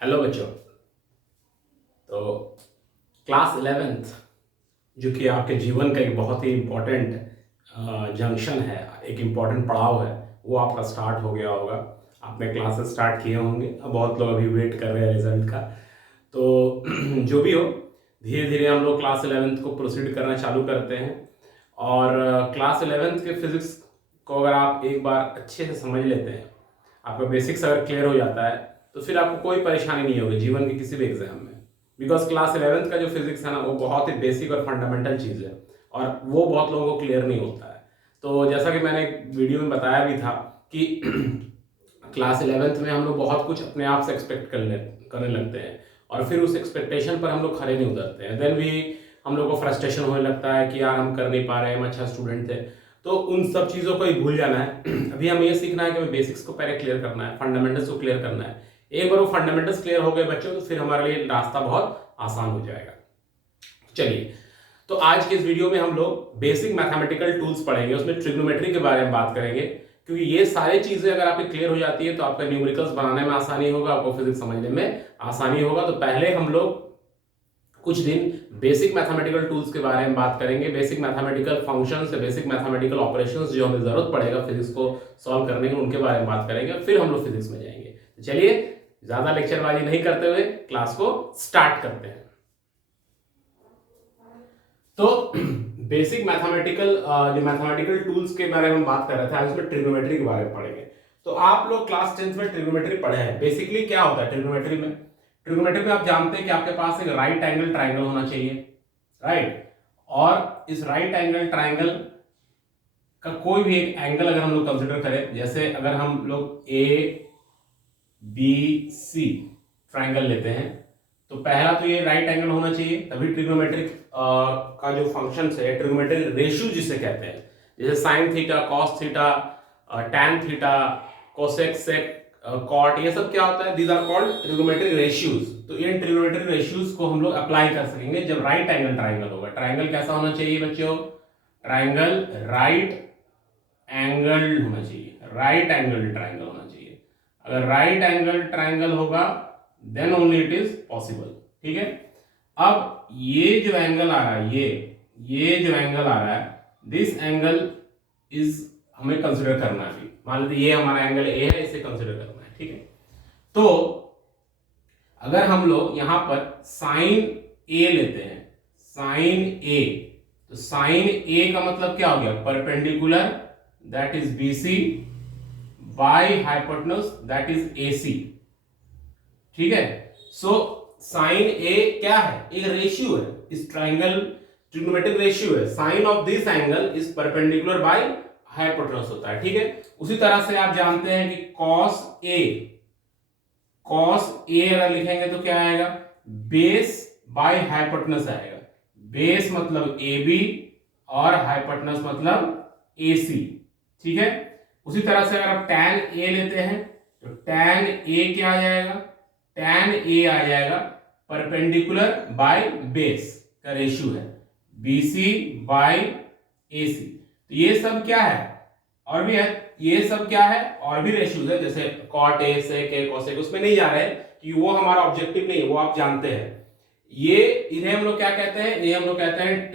Hello बच्चों। तो class 11th जो कि आपके जीवन का एक बहुत ही इम्पोर्टेंट जंक्शन है, एक इम्पोर्टेंट पड़ाव है, वो आपका स्टार्ट हो गया होगा। आपने क्लासेस स्टार्ट किए होंगे, अब बहुत लोग अभी वेट कर रहे हैं रिजल्ट का। तो जो भी हो, धीरे धीरे हम लोग क्लास 11th को प्रोसीड करना चालू करते हैं। और क्लास 11th के फिजिक्स को अगर आप एक बार अच्छे से समझ लेते हैं, आपका बेसिक्स अगर क्लियर हो जाता है, तो फिर आपको कोई परेशानी नहीं होगी जीवन के किसी भी एग्जाम में। बिकॉज क्लास 11th का जो फिजिक्स है ना, वो बहुत ही बेसिक और फंडामेंटल चीज़ है, और वो बहुत लोगों को क्लियर नहीं होता है। तो जैसा कि मैंने वीडियो में बताया भी था कि क्लास 11th में हम लोग बहुत कुछ अपने आप से एक्सपेक्ट करने लगते हैं, और फिर उस एक्सपेक्टेशन पर हम लोग खड़े नहीं उतरते हैं। देन भी हम लोग को फ्रस्ट्रेशन होने लगता है कि यार हम कर नहीं पा रहे हैं, हम अच्छा स्टूडेंट थे। तो उन सब चीज़ों को ही भूल जाना है। अभी हमें ये सीखना है कि हमें बेसिक्स को पहले क्लियर करना है, फंडामेंटल्स को क्लियर करना है। एक बार वो फंडामेंटल्स क्लियर हो गए बच्चों, तो फिर हमारे लिए रास्ता बहुत आसान हो जाएगा। चलिए, तो आज के इस वीडियो में हम लोग बेसिक मैथमेटिकल टूल्स पढ़ेंगे, उसमें ट्रिग्नोमेट्री के बारे में बात करेंगे। क्योंकि ये सारी चीजें अगर आपकी क्लियर हो जाती है तो आपका न्यूमेरिकल्स बनाने में आसानी होगा, आपको फिजिक्स समझने में आसानी होगा। तो पहले हम लोग कुछ दिन बेसिक मैथमेटिकल टूल्स के बारे में बात करेंगे, basic mathematical functions, basic mathematical operations जो हमें जरूरत पड़ेगा फिजिक्स को सॉल्व करने की, उनके बारे में बात करेंगे। फिर हम लोग फिजिक्स में जाएंगे। तो चलिए, ज्यादा लेक्चरबाजी नहीं करते हुए क्लास को स्टार्ट करते हैं। तो बेसिक मैथमेटिकल जो मैथमेटिकल टूल्स के बारे में बात कर रहे थे, आज उसमें ट्रिग्नोमेट्री के बारे में पढ़ेंगे। तो आप लोग क्लास 10th में ट्रिग्नोमेट्री पढ़े हैं। बेसिकली क्या होता है ट्रिग्नोमेट्री में? ट्रिग्नोमेट्री में आप जानते हैं कि आपके पास एक राइट एंगल ट्राइंगल होना चाहिए, राइट। और इस राइट एंगल ट्राइंगल का कोई भी एक एंगल अगर हम लोग कंसिडर करें, जैसे अगर हम लोग ए बी सी ट्राइंगल लेते हैं, तो पहला तो ये राइट एंगल होना चाहिए, तभी ट्रिग्नोमेट्रिक का जो फंक्शन है, ट्रिग्नोमेट्रिक रेशियो जिसे कहते हैं, जैसे sine theta, cos theta, tan theta, cosec, sec, cot, ये सब क्या होता है? These are called trigonometric ratios. तो ये ट्रिग्नोमेट्रिक रेशियोज को हम लोग अप्लाई कर सकेंगे जब राइट एंगल ट्राइंगल होगा। ट्राइंगल कैसा होना चाहिए बच्चों? ट्राइंगल राइट एंगल होना चाहिए, राइट एंगल ट्राइंगल होना चाहिए। अगर राइट एंगल ट्राइंगल होगा then only it is possible. ठीक है। अब ये जो एंगल आ रहा है, ये जो एंगल आ रहा है, दिस एंगल इज हमें कंसिडर करना है। अभी मान लीजिए ये हमारा एंगल ए है, इसे कंसिडर करना है। ठीक है। तो अगर हम लोग यहां पर साइन ए लेते हैं, साइन ए, तो साइन ए का मतलब क्या हो गया? Perpendicular, that is BC, by hypotenuse, that is AC. ठीक है। सो साइन ए क्या है? एक रेशियो है, इस ट्राइंगल ट्रिग्नोमेट्रिक रेशियो है। Sine of this angle is perpendicular by hypotenuse होता है। ठीक है। उसी तरह से आप जानते हैं कि कॉस ए, कॉस ए अगर लिखेंगे तो क्या आएगा? बेस बाय हाइपोटेन्यूज आएगा। बेस मतलब ए बी और हाइपोटेन्यूज मतलब ए सी। ठीक है। उसी तरह से अगर आप टैन ए लेते हैं, तो टैन ए क्या आ जाएगा? टैन ए आ जाएगा परपेंडिकुलर बाय बेस का रेशियो है, बीसी बाय एसी। तो ये सब क्या है? और भी है, ये सब क्या है? और भी रेशियोज है, जैसे cot A, sec A, cosec, उसमें नहीं जा रहे हैं कि वो हमारा ऑब्जेक्टिव नहीं है, वो आप जानते हैं। ये इन्हें हम लोग क्या कहते हैं? ये हम लोग कहते हैं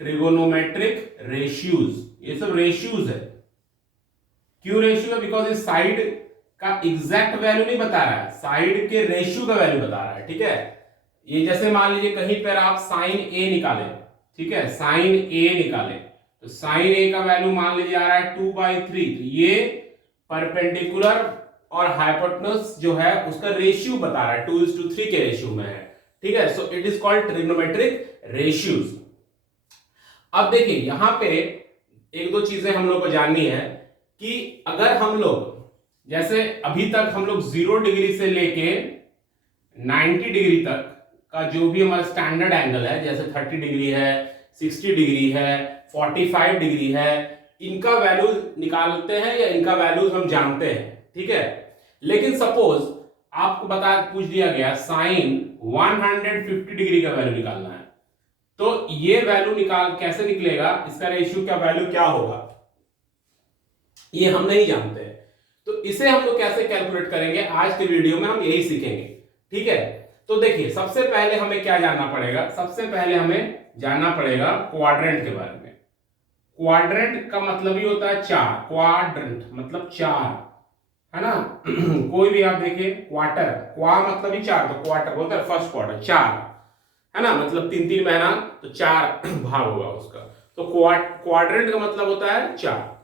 ट्रिगोनोमेट्रिक रेशियोज। ये सब रेशियोज है। क्यों रेशियो है? बिकॉज इस साइड का एग्जैक्ट वैल्यू नहीं बता रहा है, साइड के रेशियो का वैल्यू बता रहा है। ठीक है। ये जैसे मान लीजिए कहीं पर आप साइन ए निकाले, ठीक है, साइन ए निकाले, तो साइन ए का वैल्यू मान लीजिए आ रहा है 2/3, तो ये परपेंडिकुलर और हाइपोटेन्यूज जो है उसका रेशियो बता रहा है, 2:3 के रेशियो में है। ठीक है। So it is called trigonometric ratios. अब देखिए यहां पे एक दो चीजें हम लोग को जाननी है कि अगर हम लोग, जैसे अभी तक हम लोग 0 डिग्री से लेके 90 डिग्री तक का जो भी हमारा स्टैंडर्ड एंगल है, जैसे 30 डिग्री है, 60 डिग्री है, 45 डिग्री है, इनका वैल्यू निकालते हैं या इनका वैल्यू हम जानते हैं। ठीक है। लेकिन सपोज आपको पूछ दिया गया साइन 150 डिग्री का वैल्यू निकालना है, तो ये वैल्यू कैसे निकलेगा? इसका रेशियो क्या वैल्यू क्या होगा? ये हम नहीं जानते हैं। तो इसे हम लोग कैसे कैलकुलेट करेंगे आज के वीडियो में हम यही सीखेंगे। ठीक है, तो देखिए सबसे पहले हमें क्या जानना पड़ेगा, सबसे पहले हमें जानना पड़ेगा क्वाड्रेंट के बारे में। क्वाड्रेंट का मतलब ही होता है चार, क्वाड्रेंट मतलब चार, है ना। कोई भी आप देखिए क्वार्टर, क्वा मतलब ही चार, तो क्वार्टर बोलते हैं फर्स्ट क्वार्टर, चार, है ना, मतलब 3-3 महीना, तो 4 भाग होगा उसका। तो क्वाड्रेंट का मतलब होता है 4।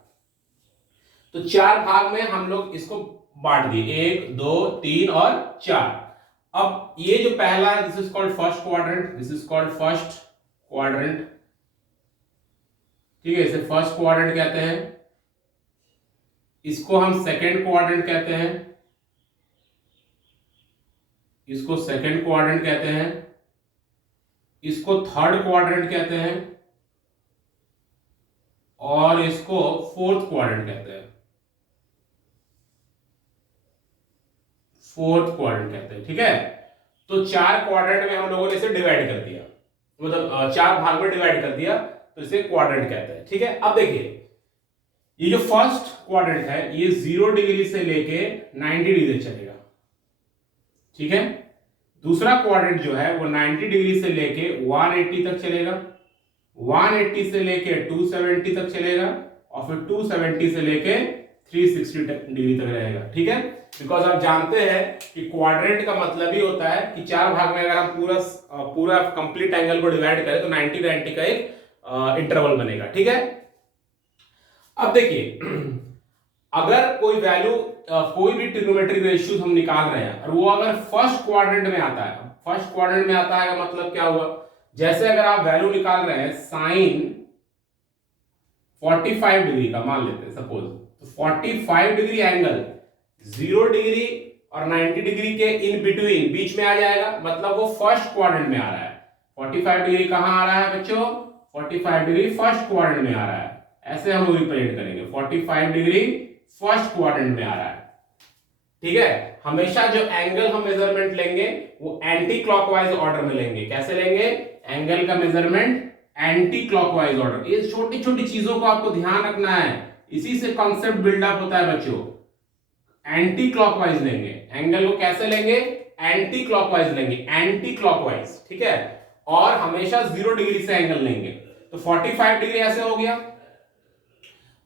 तो 4 भाग में हम लोग इसको बांट दिए, 1 2 3 और 4। अब ये जो पहला है, this is called first quadrant, this is called first quadrant. ठीक है, इसे फर्स्ट क्वाड्रेंट कहते हैं, इसको हम सेकेंड क्वाड्रेंट कहते हैं, इसको सेकेंड क्वाड्रेंट कहते हैं, इसको थर्ड क्वाड्रेंट कहते हैं, और इसको फोर्थ क्वाड्रेंट कहते हैं, फोर्थ क्वाड्रेंट कहते हैं। ठीक है, तो 4 क्वाड्रेंट में हम लोगों ने इसे डिवाइड कर दिया, मतलब 4 भाग में डिवाइड कर दिया, तो इसे क्वाड्रेंट कहते हैं। ठीक है, अब देखिए ये जो फर्स्ट क्वाड्रेंट है ये 0 डिग्री से लेके 90 डिग्री चलेगा। ठीक है, दूसरा क्वाड्रेंट जो है वो 90 डिग्री से लेके 180 तक चलेगा, 180 से लेके 270 तक चलेगा, और फिर 270 से लेके 360 डिग्री तक रहेगा। ठीक है, बिकॉज आप जानते हैं कि क्वाड्रेंट का मतलब ही होता है कि 4 भाग में अगर हम पूरा कंप्लीट एंगल को डिवाइड करें तो 90 का एक इंटरवल बनेगा। ठीक है, अब देखिए अगर कोई वैल्यू, कोई भी ट्रिग्नोमेट्रिक रेशियोज हम निकाल रहे हैं और वो अगर फर्स्ट क्वाड्रेंट में आता है, फर्स्ट क्वाड्रेंट में आता है का मतलब क्या हुआ, जैसे अगर आप वैल्यू निकाल रहे हैं साइन 45 डिग्री का मान लेते हैं सपोज, तो 45 डिग्री एंगल 0 डिग्री और 90 डिग्री के इन बिटवीन, बीच में आ जाएगा, मतलब वो फर्स्ट क्वाड्रेंट में आ रहा है। 45 डिग्री कहां आ रहा है बच्चों, 45 डिग्री फर्स्ट क्वाड्रेंट में आ रहा है, ऐसे हम रिप्रेजेंट करेंगे, 45 डिग्री फर्स्ट क्वाड्रेंट में आ रहा है। ठीक है, हमेशा जो एंगल हम मेजरमेंट लेंगे वो एंटी क्लॉकवाइज ऑर्डर में लेंगे। कैसे लेंगे, एंगल का मेजरमेंट एंटी क्लॉकवाइज ऑर्डर। ये छोटी छोटी चीजों को आपको ध्यान रखना है, इसी से कॉन्सेप्ट बिल्डअप होता है बच्चों। एंटी क्लॉकवाइज लेंगे एंगल को, कैसे लेंगे, एंटी क्लॉकवाइज लेंगे, एंटी क्लॉकवाइज। ठीक है, और हमेशा 0 डिग्री से एंगल लेंगे, तो 45 डिग्री ऐसे हो गया।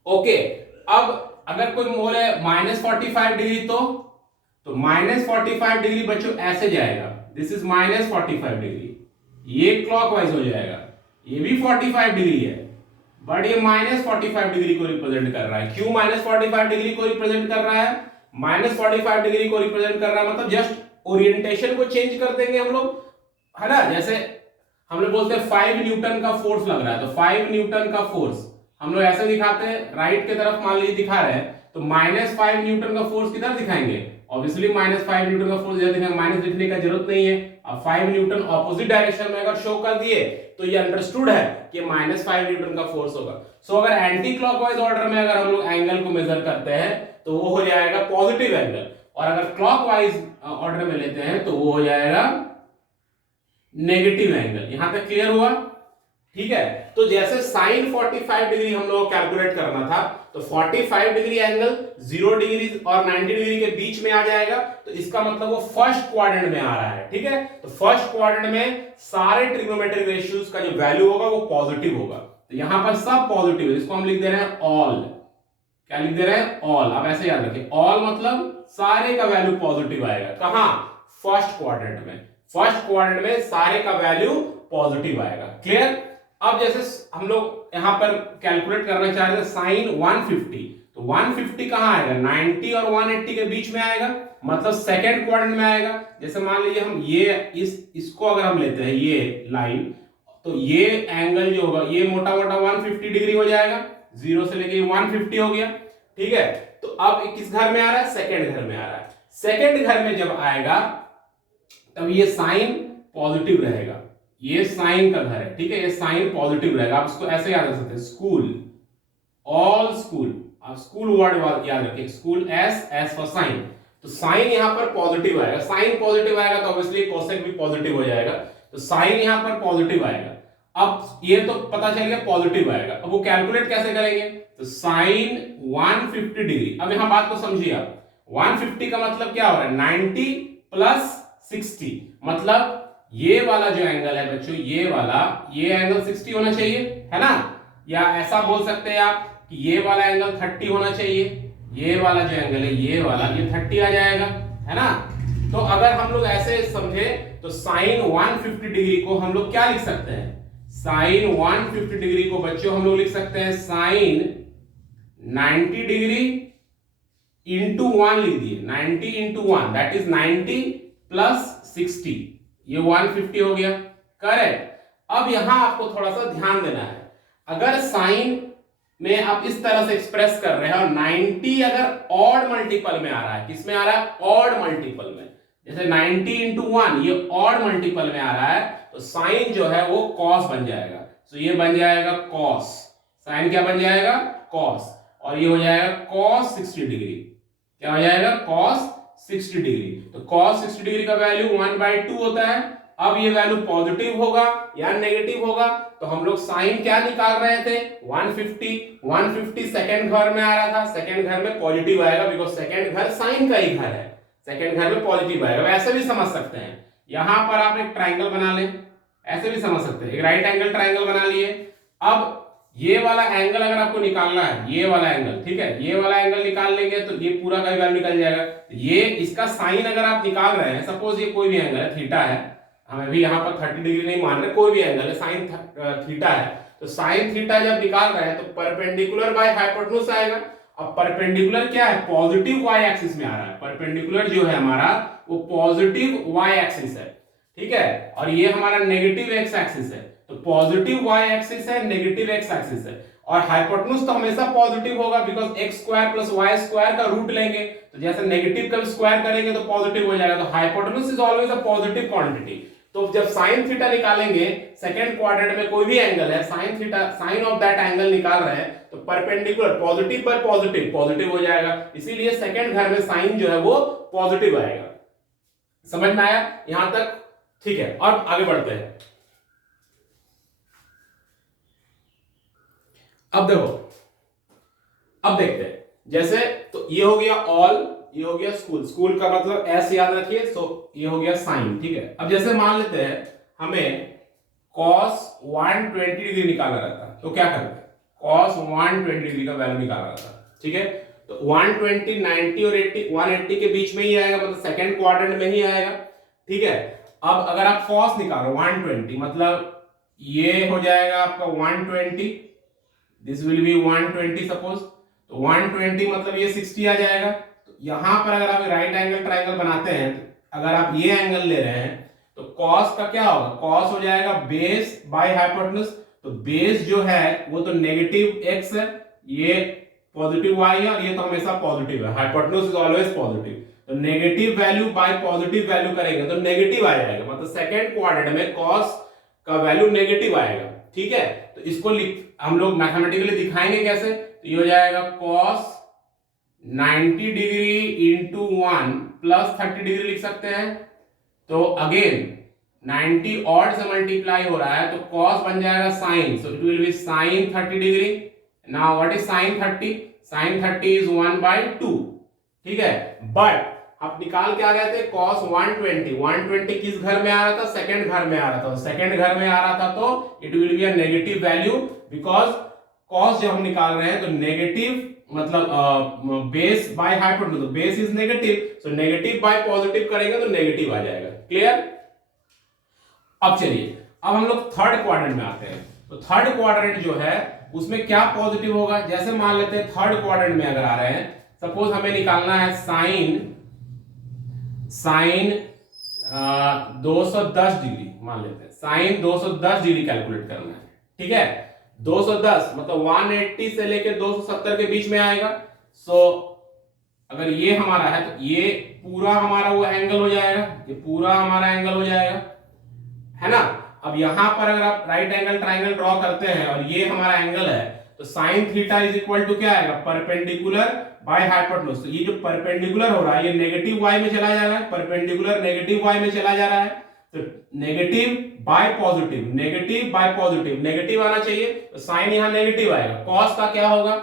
ओके, अब अगर कोई बोले -45 डिग्री, तो -45 डिग्री बच्चों ऐसे जाएगा, दिस इज -45 डिग्री, ये क्लॉकवाइज हो जाएगा, ये भी 45 डिग्री है, बट ये -45 डिग्री को रिप्रेजेंट कर रहा है। क्यों -45 डिग्री को रिप्रेजेंट कर रहा है, -45 डिग्री को रिप्रेजेंट कर रहा है मतलब जस्ट ओरिएंटेशन को चेंज कर देंगे हम लोग, है ना। जैसे हम लोग बोलते हैं 5 न्यूटन का फोर्स लग रहा है, तो 5 न्यूटन का फोर्स हम लोग ऐसे दिखाते हैं, राइट की तरफ मान लीजिए दिखा रहे हैं, तो -5 न्यूटन का फोर्स किधर दिखाएंगे, ऑब्वियसली -5 न्यूटन का फोर्स इधर दिखाएंगे, माइनस लिखने का जरूरत नहीं है। अब 5 न्यूटन ऑपोजिट डायरेक्शन में अगर शो कर दिए तो ये अंडरस्टूड है कि -5 न्यूटन का फोर्स होगा। सो अगर एंटी क्लॉकवाइज ऑर्डर में अगर हम लोग एंगल को मेजर करते हैं तो वो हो जाएगा पॉजिटिव एंगल, और अगर क्लॉकवाइज ऑर्डर में लेते हैं तो वो हो जाएगा नेगेटिव एंगल। यहां तक क्लियर हुआ। ठीक है, तो जैसे साइन 45 डिग्री हम लोग कैलकुलेट करना था, तो 45 डिग्री एंगल 0 डिग्री और 90 डिग्री के बीच में आ जाएगा, तो इसका मतलब वो फर्स्ट क्वाड्रेंट में आ रहा है। ठीक है, तो फर्स्ट क्वाड्रेंट में सारे ट्रिग्नोमेट्रिक रेशियोज का जो वैल्यू होगा वो पॉजिटिव होगा, तो यहां पर सब पॉजिटिव है, इसको हम लिख दे रहे हैं ऑल। क्या लिख दे रहे हैं, ऑल। अब ऐसे याद रखें, ऑल मतलब सारे का वैल्यू पॉजिटिव आएगा। कहां, फर्स्ट क्वाड्रेंट में, फर्स्ट क्वाड्रेंट में सारे का वैल्यू पॉजिटिव आएगा। क्लियर। अब जैसे हम लोग यहां पर कैलकुलेट करना चाह रहे थे साइन 150, तो 150 कहां आएगा, 90 और 180 के बीच में आएगा, मतलब सेकंड क्वाड्रेंट में आएगा। जैसे मान लीजिए हम ये इसको अगर हम लेते हैं ये लाइन, तो ये एंगल जो होगा ये मोटा मोटा 150 डिग्री हो जाएगा, 0 से लेके 150 हो गया। ठीक है, तो अब किस घर में आ रहा है, सेकंड घर में आ रहा है। सेकंड घर में जब आएगा तब ये साइन पॉजिटिव रहेगा, ये साइन का घर है। ठीक है, ये साइन पॉजिटिव रहेगा। आप इसको ऐसे याद रख सकते हैं, स्कूल, ऑल स्कूल, आप स्कूल वर्ड याद रखिए, स्कूल, एस फॉर साइन, तो साइन यहां पर पॉजिटिव आएगा। साइन पॉजिटिव आएगा तो ऑब्वियसली कोसेक भी पॉजिटिव हो जाएगा, तो साइन यहां पर पॉजिटिव आएगा। अब ये तो पता चल गया पॉजिटिव आएगा। अब वो कैलकुलेट कैसे करेंगे, तो साइन 150 डिग्री। अब यहां बात को समझिए आप, 150 का मतलब क्या हो रहा है, 90 प्लस 60, मतलब ये वाला जो एंगल है बच्चों, ये वाला, ये एंगल 60 होना चाहिए, है ना। या ऐसा बोल सकते हैं आप कि ये वाला एंगल 30 होना चाहिए, ये वाला जो एंगल है ये वाला, ये 30 आ जाएगा, है ना। तो अगर हम लोग ऐसे समझे तो साइन 150 डिग्री को हम लोग क्या लिख सकते हैं, साइन 150 डिग्री को बच्चों हम लोग लिख सकते हैं साइन 90 डिग्री इंटू 1 लिख दिए, 90 इंटू 1 दैट इज 90 प्लस 60, ये 150 हो गया, करेक्ट। अब यहां आपको थोड़ा सा ध्यान देना है, अगर साइन में आप इस तरह से एक्सप्रेस कर रहे हैं और 90 अगर ऑड मल्टीपल में आ रहा है, किस में आ रहा है, ऑड मल्टीपल में, जैसे 90 इंटू 1 ये ऑड मल्टीपल में आ रहा है, तो साइन जो है वो कॉस बन जाएगा। तो ये बन जाएगा कॉस, साइन क्या बन जाएगा, कॉस, और ये हो जाएगा कॉस 60 डिग्री, क्या हो जाएगा, कॉस 60 डिग्री। तो कॉस 60 डिग्री का वैल्यू 1/2 होता है। अब ये वैल्यू पॉजिटिव होगा या नेगेटिव होगा, तो हम लोग साइन क्या निकाल रहे थे, 150 सेकंड घर में आ रहा था, सेकंड घर में पॉजिटिव आएगा, बिकॉज सेकंड घर साइन का ही घर है, सेकंड घर में पॉजिटिव आएगा। वैसे भी समझ सकते हैं, यहां पर आप एक ट्राइंगल बना लें, ऐसे भी समझ सकते हैं, एक राइट एंगल ट्राइंगल बना लिए। अब ये वाला एंगल अगर आपको निकालना है, ये वाला एंगल, ठीक है, ये वाला एंगल निकाल लेंगे तो ये पूरा का वैल्यू निकल जाएगा। ये इसका साइन अगर आप निकाल रहे हैं, सपोज ये कोई भी एंगल है, थीटा है, हम अभी यहाँ पर 30 डिग्री नहीं मान रहे, कोई भी एंगल है, साइन थीटा है, तो साइन थीटा जब निकाल रहे हैं तो परपेंडिकुलर बाय हाइपोटेन्यूज आएगा। अब परपेंडिकुलर क्या है, पॉजिटिव वाई एक्सिस में आ रहा है, परपेंडिकुलर जो है हमारा वो पॉजिटिव वाई एक्सिस है, ठीक है, और ये हमारा नेगेटिव एक्स एक्सिस है। तो पॉजिटिव वाई एक्सिस है, नेगेटिव एक्स एक्सिस है, और हाइपोटेन्यूज तो हमेशा पॉजिटिव होगा, because x square plus y square का रूट लेंगे, तो जैसे नेगेटिव का स्क्वायर करेंगे तो पॉजिटिव हो जाएगा। तो hypotenuse is always a positive quantity. तो जब साइन थीटा निकालेंगे, सेकंड क्वाड्रेंट में कोई भी एंगल है, sine theta, sine of that angle निकाल रहे हैं, तो perpendicular positive by positive, positive हो जाएगा, इसीलिए सेकंड घर में साइन जो है वो पॉजिटिव आएगा। समझ में आया यहां तक, ठीक है। और आगे बढ़ते हैं। अब देखो, अब देखते हैं, जैसे तो ये हो गया ऑल, ये हो गया स्कूल, स्कूल का मतलब एस याद रखिए, सो ये हो गया साइन, ठीक है। अब जैसे मान लेते हैं हमें cos 120 डिग्री निकालना रहता है, तो क्या करते हैं, cos 120 डिग्री का वैल्यू निकालना रहता है, ठीक है। तो 120, 90 और 80, 180 के बीच में ही आएगा, मतलब सेकंड क्वाड्रेंट में ही आएगा, ठीक है। अब अगर आप cos निकालो 120, मतलब ये हो जाएगा आपका 120, दिस विल बी 120 सपोज, तो 120 मतलब ये 60 आ जाएगा। तो यहां पर अगर आप राइट एंगल ट्राइंगल बनाते हैं, अगर आप ये एंगल ले रहे हैं तो cos का क्या होगा, cos हो जाएगा बेस बाय हाइपोटेन्यूज, तो बेस जो है वो तो नेगेटिव x है, ये पॉजिटिव y है, और ये तो हमेशा पॉजिटिव है, हाइपोटेन्यूज इज ऑलवेज पॉजिटिव, तो negative value by positive value करेंगे तो नेगेटिव आ जाएगा, मतलब सेकंड क्वाड्रेंट में cos का वैल्यू नेगेटिव आएगा, ठीक है। तो इसको हम लोग मैथमेटिकली दिखाएंगे कैसे, तो ये हो जाएगा cos 90 degree into 1 plus 30 degree लिख सकते हैं। तो अगेन 90 ऑड से मल्टीप्लाई हो रहा है, तो cos बन जाएगा sin, so it will be sin 30 degree. Now what is sin 30, sin 30 is 1/2, ठीक है। बट आप निकाल के आ रहे थे cos 120 किस घर में आ रहा था, सेकंड घर में आ रहा था, सेकंड घर में आ रहा था तो it will be a negative value, because cos जब हम निकाल रहे हैं तो नेगेटिव मतलब base by hypotenuse, base is negative, so negative bye positive करेंगे तो नेगेटिव आ जाएगा, क्लियर। अब चलिए, अब हम लोग थर्ड क्वाड्रेंट में आते हैं। तो थर्ड क्वाड्रेंट जो है उसमें क्या पॉजिटिव होगा, जैसे मान लेते हैं थर्ड क्वाड्रेंट में अगर आ रहे हैं, सपोज हमें निकालना है साइन 210 डिग्री, मान लेते हैं साइन 210 डिग्री कैलकुलेट करना है, ठीक है। 210 मतलब 180 से लेके 270 के बीच में आएगा। सो अगर ये हमारा है तो ये पूरा हमारा वो एंगल हो जाएगा, ये पूरा हमारा एंगल हो जाएगा, है ना। अब यहां पर अगर आप राइट एंगल ट्राइंगल ड्रॉ करते हैं और ये हमारा एंगल है, तो sine theta is equal to क्या आएगा, परपेंडिकुलर बाय हाइपोटेन्यूज। तो ये जो परपेंडिकुलर हो रहा है ये नेगेटिव y में चला जा रहा है, परपेंडिकुलर नेगेटिव y में चला जा रहा है, तो negative bye positive, negative bye positive, negative आना चाहिए, तो साइन यहां नेगेटिव आएगा। cos का क्या होगा,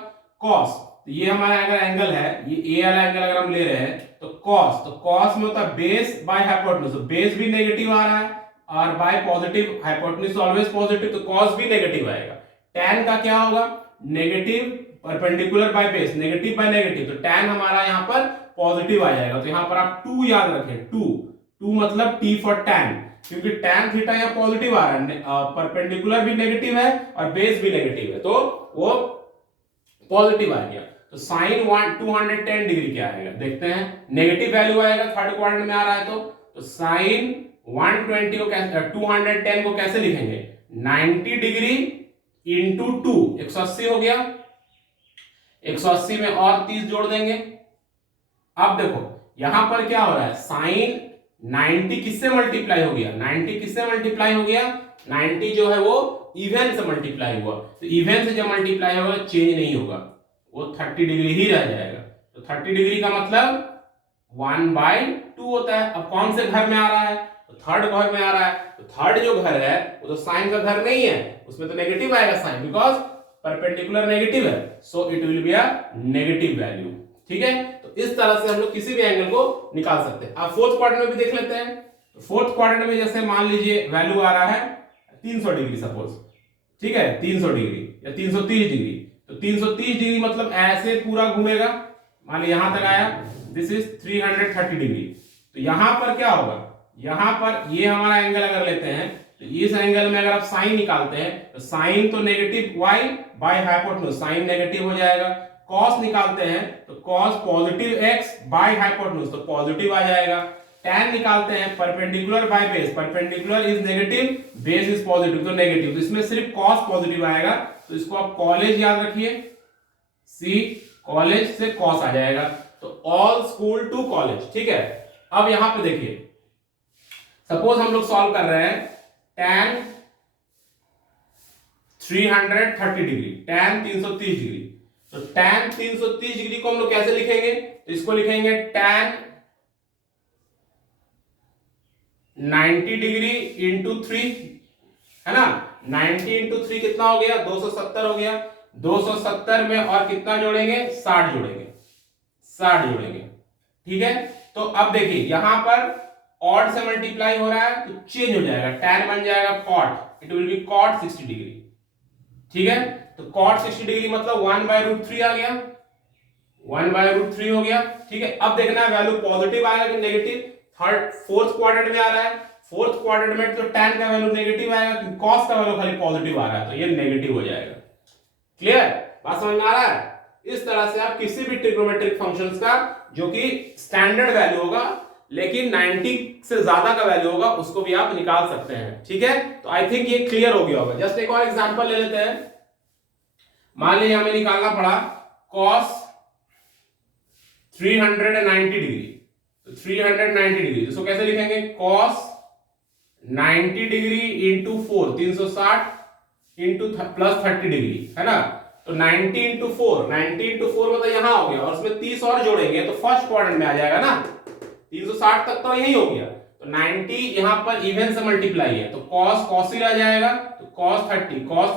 कॉस, तो ये हमारा अगर एंगल है, ये ए वाला एंगल अगर हम ले रहे हैं तो कॉस, तो कॉस में होता है बेस बाय हाइपोटेन्यूज, तो बेस भी नेगेटिव आ रहा है और bye positive, hypotenuse always positive, तो कॉस भी नेगेटिव आएगा। tan का क्या होगा, negative perpendicular by base, negative by negative, तो tan हमारा यहाँ पर पॉजिटिव आ जाएगा। तो यहाँ पर आप 2 याद रखें, 2 मतलब t फॉर tan, क्योंकि tan थीटा यहाँ पॉजिटिव आ रहा है, परपेंडिकुलर भी नेगेटिव है और बेस भी नेगेटिव है, तो वो पॉजिटिव आ गया। तो साइन 210 डिग्री क्या आएगा, देखते हैं। नेगेटिव वैल्यू आएगा, थर्ड क्वाड्रेंट में आ रहा है, तो साइन 120 को कैसे, 210 को कैसे लिखेंगे, 90 डिग्री इंटू 2, 180 हो गया, 180 में और 30 जोड़ देंगे। अब देखो यहां पर क्या हो रहा है, साइन 90 किससे मल्टीप्लाई हो गया, 90 किससे मल्टीप्लाई हो गया, 90 जो है वो इवन से मल्टीप्लाई हुआ, तो इवन से जब मल्टीप्लाई होगा चेंज नहीं होगा, वो 30 डिग्री ही रह जाएगा। तो 30 डिग्री का मतलब 1/2 होता है। अब कौन से घर में आ रहा है, तो थर्ड घर में आ रहा है, तो थर्ड जो घर है वो तो साइन का घर नहीं है, उसमें तो नेगेटिव आएगा साइन, बिकॉज परपेंडिकुलर नेगेटिव है, so it will be a negative value. ठीक है, तो इस तरह से हम लोग किसी भी एंगल को निकाल सकते हैं। अब फोर्थ क्वाड्रेंट में भी देख लेते हैं। तो फोर्थ क्वाड्रेंट में जैसे मान लीजिए वैल्यू आ रहा है 300 डिग्री सपोज, ठीक है, 300 डिग्री या 330 डिग्री, तो 330 डिग्री मतलब ऐसे पूरा घूमेगा, मान लीजिए यहां तक आया, दिस इज 330 डिग्री। तो यहां पर क्या होगा, यहां पर ये हमारा एंगल अगर लेते हैं, तो इस एंगल में अगर आप साइन निकालते हैं, तो साइन तो negative y by hypotenuse, sine negative हो जाएगा। कॉस निकालते हैं तो cos positive x by hypotenuse, तो पॉजिटिव आ जाएगा। tan निकालते हैं perpendicular by base, perpendicular is negative, base is positive, तो नेगेटिव, तो इसमें सिर्फ cos पॉजिटिव आएगा, तो इसको आप कॉलेज याद रखिए, सी कॉलेज से cos आ जाएगा, तो ऑल स्कूल टू कॉलेज। ठीक है, अब यहां पे देखिए, सपोज हम लोग सॉल्व कर रहे हैं tan 330 डिग्री, tan 330 डिग्री, तो tan 330 डिग्री को हम लोग कैसे लिखेंगे, तो इसको लिखेंगे tan 90 डिग्री इंटू 3, है ना, 90 इंटू 3 कितना हो गया, 270 हो गया, 270 में और कितना जोड़ेंगे, 60 जोड़ेंगे, 60 जोड़ेंगे। ठीक है, तो अब देखिए यहां पर ऑड से मल्टीप्लाई हो रहा है तो चेंज हो जाएगा, tan बन जाएगा cot, it will be cot 60 degree. ठीक है, तो cot 60 डिग्री मतलब 1/√3 आ गया, 1/√3 हो गया। ठीक है, अब देखना है वैल्यू पॉजिटिव आएगा कि नेगेटिव। थर्ड फोर्थ क्वाड्रेंट में आ रहा है, फोर्थ क्वाड्रेंट में तो tan का वैल्यू नेगेटिव आएगा, क्योंकि cos का वैल्यू खाली पॉजिटिव आ रहा है, तो ये नेगेटिव हो जाएगा। क्लियर, बात समझ में आ रहा है। इस तरह से आप किसी भी ट्रिग्नोमेट्रिक फंक्शंस का जो कि स्टैंडर्ड वैल्यू होगा लेकिन 90 से ज्यादा का वैल्यू होगा उसको भी आप निकाल सकते हैं। ठीक है, तो आई थिंक ये क्लियर हो गया होगा। जस्ट एक और एग्जांपल ले लेते हैं। मान लीजिए हमें निकालना पड़ा cos 390 डिग्री, तो 390 डिग्री इसको कैसे लिखेंगे, cos 90 degree into 4, 360 into plus 30 degree, है ना, तो 90 इंटू 4, 90 इंटू 4 मतलब यहां हो गया, और उसमें 30 और जोड़ेंगे तो फर्स्ट क्वाड्रेंट में आ जाएगा ना, 360 तक तो यही हो गया, तो 90 यहां पर इवन से मल्टीप्लाई है, तो cos ही रह जाएगा, तो cos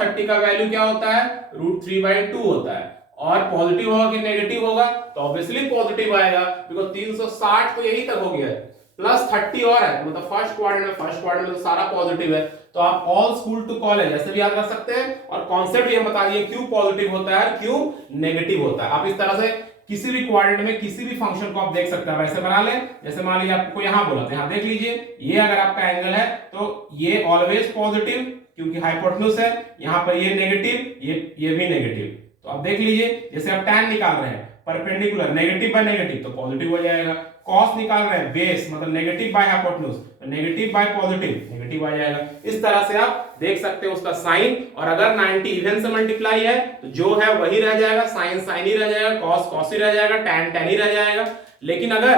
30 का वैल्यू क्या होता है, √3/2 होता है, और पॉजिटिव होगा कि नेगेटिव होगा, तो ऑब्वियसली पॉजिटिव आएगा, बिकॉज़ 360 तो यही तक हो गया है, प्लस 30 और है, मतलब फर्स्ट क्वाड्रेंट में तो सारा पॉजिटिव है, तो आप ऑल स्कूल टू कॉलेज ऐसे भी याद रख सकते हैं, और कॉन्सेप्ट ये बता दिए क्यों पॉजिटिव होता है और क्यों नेगेटिव होता है। आप इस तरह से किसी भी क्वाड्रेंट में किसी भी फंक्शन को आप देख सकते हैं, वैसे बना लें, जैसे मान लीजिए आपको यहां बोला था, यहां देख लीजिए, ये अगर आपका एंगल है तो ये ऑलवेज पॉजिटिव क्योंकि हाइपोटेन्यूज है, यहां पर ये नेगेटिव, ये भी नेगेटिव, तो आप देख लीजिए जैसे आप tan निकाल रहे हैं परपेंडिकुलर नेगेटिव बाय नेगेटिव तो पॉजिटिव हो जाएगा, cos निकाल रहे हैं बेस मतलब नेगेटिव बाय हाइपोटेन्यूज तो नेगेटिव बाय पॉजिटिव नेगेटिव आ जाएगा। इस तरह से आप देख सकते हैं उसका साइन, और अगर 90 इवन से मल्टीप्लाई है तो जो है वही रह जाएगा, साइन साइन ही रह जाएगा, cos cos ही रह जाएगा, tan tan ही रह जाएगा। लेकिन अगर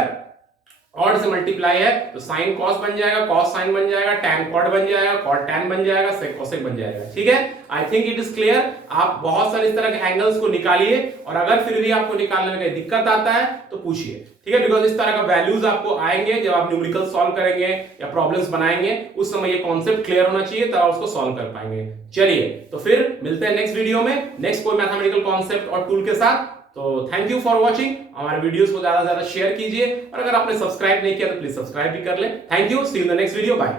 कॉड से मल्टीप्लाई है तो साइन कॉस बन जाएगा, कॉस साइन बन जाएगा, टैन कॉड बन जाएगा, कॉड टैन बन जाएगा, सेक कोसेक बन जाएगा। ठीक है, I think it is clear. आप बहुत सारे इस तरह के एंगल्स को निकालिए और अगर फिर भी आपको निकालने में दिक्कत आता है तो पूछिए। ठीक है, बिकॉज इस तरह का वैल्यूज आपको आएंगे जब आप न्यूमेरिकल सॉल्व करेंगे या प्रॉब्लम्स बनाएंगे, उस समय ये कॉन्सेप्ट क्लियर होना चाहिए तब आप उसको सॉल्व कर पाएंगे। चलिए तो फिर मिलते हैं नेक्स्ट वीडियो में नेक्स्ट कोई मैथमेटिकल कॉन्सेप्ट और टूल के साथ। तो थैंक यू फॉर वॉचिंग। हमारे वीडियोस को ज्यादा से ज्यादा शेयर कीजिए और अगर आपने सब्सक्राइब नहीं किया तो प्लीज सब्सक्राइब भी कर ले। Thank you, see you in the next video, bye.